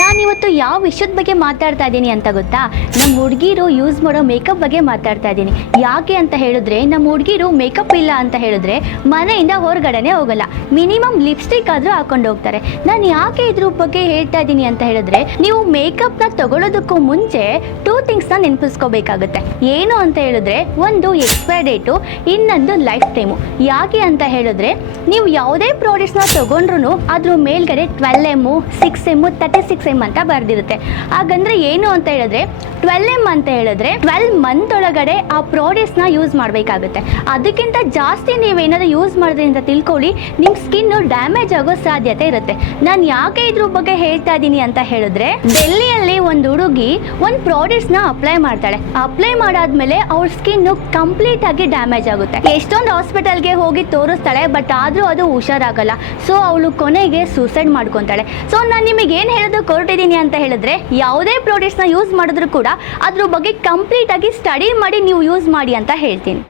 ನಾನಿವತ್ತು ಯಾವ ವಿಷಯದ ಬಗ್ಗೆ ಮಾತಾಡ್ತಾ ಇದ್ದೀನಿ ಅಂತ ಗೊತ್ತಾ? ನಮ್ಮ ಹುಡುಗಿರು ಯೂಸ್ ಮಾಡೋ ಮೇಕಪ್ ಬಗ್ಗೆ ಮಾತಾಡ್ತಾ ಇದ್ದೀನಿ. ಯಾಕೆ ಅಂತ ಹೇಳಿದ್ರೆ, ನಮ್ಮ ಹುಡುಗಿರು ಮೇಕಪ್ ಇಲ್ಲ ಅಂತ ಹೇಳಿದ್ರೆ ಮನೆಯಿಂದ ಹೊರಗಡೆನೆ ಹೋಗಲ್ಲ. ಮಿನಿಮಮ್ ಲಿಪ್ಸ್ಟಿಕ್ ಆದರೂ ಹಾಕೊಂಡು ಹೋಗ್ತಾರೆ. ನಾನು ಯಾಕೆ ಇದ್ರ ಬಗ್ಗೆ ಹೇಳ್ತಾ ಇದ್ದೀನಿ ಅಂತ ಹೇಳಿದ್ರೆ, ನೀವು ಮೇಕಪ್ನ ತಗೊಳ್ಳೋದಕ್ಕೂ ಮುಂಚೆ 2 ಥಿಂಗ್ಸ್ನ ನೆನಪಿಸ್ಕೋಬೇಕಾಗುತ್ತೆ. ಏನು ಅಂತ ಹೇಳಿದ್ರೆ, ಒಂದು ಎಕ್ಸ್ಪೈರ್ ಡೇಟು, ಇನ್ನೊಂದು ಲೈಫ್ ಟೈಮು. ಯಾಕೆ ಅಂತ ಹೇಳಿದ್ರೆ, ನೀವು ಯಾವುದೇ ಪ್ರಾಡಕ್ಟ್ಸ್ನ ತಗೊಂಡ್ರು ಅದ್ರ ಮೇಲ್ಗಡೆ 12M 6M 36M ಅಂತ ಬರ್ದಿರುತ್ತೆ. ಹಾಗಂದ್ರೆ ಏನು ಅಂತ ಹೇಳಿದ್ರೆ, 12M ಅಂತ ಹೇಳಿದ್ರೆ 12 ಮಂತ್ ಒಳಗಡೆ ಆ ಪ್ರಾಡಕ್ಟ್ಸ್ನ ಯೂಸ್ ಮಾಡಬೇಕಾಗುತ್ತೆ. ಅದಕ್ಕಿಂತ ಜಾಸ್ತಿ ನೀವೇನಾದರೂ ಯೂಸ್ ಮಾಡಿದ್ರಿ ಅಂತ ತಿಳ್ಕೊಳ್ಳಿ, ನಿಮ್ಮ ಸ್ಕಿನ್ನು ಡ್ಯಾಮೇಜ್ ಆಗೋ ಸಾಧ್ಯತೆ ಇರುತ್ತೆ. ನಾನು ಯಾಕೆ ಇದ್ರ ಬಗ್ಗೆ ಹೇಳ್ತಾ ಇದ್ದೀನಿ ಅಂತ ಹೇಳಿದ್ರೆ, ಡೆಲ್ಲಿಯಲ್ಲಿ ಒಂದು ಹುಡುಗಿ ಒಂದು ಪ್ರಾಡಕ್ಟ್ಸ್ನ ಅಪ್ಲೈ ಮಾಡ್ತಾಳೆ. ಅಪ್ಲೈ ಮಾಡಾದ್ಮೇಲೆ ಅವಳ ಸ್ಕಿನ್ನು ಕಂಪ್ಲೀಟ್ ಆಗಿ ಡ್ಯಾಮೇಜ್ ಆಗುತ್ತೆ. ಎಷ್ಟೊಂದು ಹಾಸ್ಪಿಟಲ್ಗೆ ಹೋಗಿ ತೋರಿಸ್ತಾಳೆ, ಬಟ್ ಆದರೂ ಅದು ಹುಷಾರಾಗಲ್ಲ. ಸೊ ಅವಳು ಕೊನೆಗೆ ಸೂಸೈಡ್ ಮಾಡ್ಕೊತಾಳೆ. ಸೊ ನಾನು ನಿಮಗೆ ಏನು ಹೇಳೋದಕ್ಕೆ ಹೊರಟಿದ್ದೀನಿ ಅಂತ ಹೇಳಿದ್ರೆ, ಯಾವುದೇ ಪ್ರಾಡಕ್ಟ್ಸ್ನ ಯೂಸ್ ಮಾಡಿದ್ರು ಕೂಡ ಅದ್ರ ಬಗ್ಗೆ ಕಂಪ್ಲೀಟ್ ಆಗಿ ಸ್ಟಡಿ ಮಾಡಿ ನೀವು ಯೂಸ್ ಮಾಡಿ ಅಂತ ಹೇಳ್ತೀನಿ.